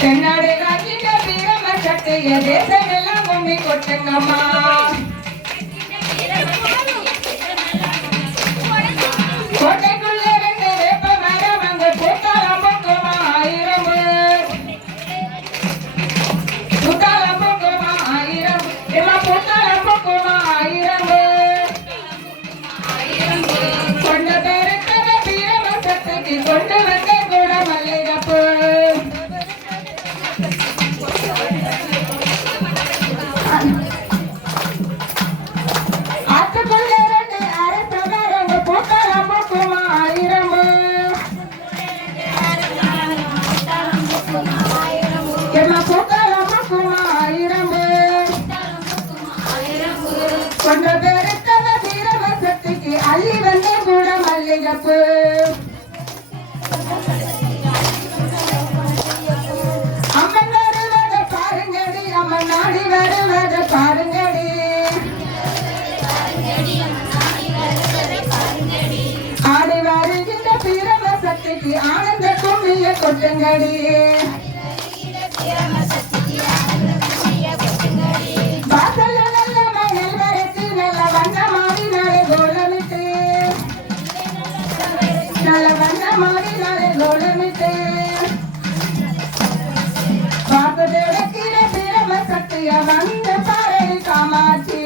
தென்னாடு காக்கின்ற வீரம சக்திய தேசமெல்லாம் கும்மி கொட்டுங்கம்மா. கோட்டைக்குள்ள ரெண்டு வேப்ப மரம் அங்கு பூத்தாலம் பூக்குமா ஆயிரம். பூத்தாலம் பூக்குமா ஆயிரம். பூத்தாலம் பூக்குமா ஆயிரம். கொண்ட பேருக்கவ வீரம சக்திக்கு கொண்டு வந்த கூட மல்லிகப்பு. ஆத்துக்குள்ள ரெண்டு அரசவரங்க பூத்தாலம் பூக்குமா ஆயிரம். பூத்தாலம் பூக்குமா ஆயிரம். கொண்ட பேருக்கவ வீரம சக்திக்கு அள்ளி வந்த கூட மல்லிகப்பு. அம்மன் வருவத பாருங்கடி, அம்மன் நாடி வருவத பாருங்கடி. ஆடி வருகின்ற வீரம சக்திக்கு ஆனந்த கும்மிய கொட்டுங்கடி. வாசல்ல நல்ல மணல் வரைச்சி நல்ல வண்ண மாவினாலே கோலமிட்டு. நல்ல வண்ண மாவினாலே கோலமிட்டு. வாசதேட கீழே வீரம சக்திய வந்த பாரடி காமாட்சி.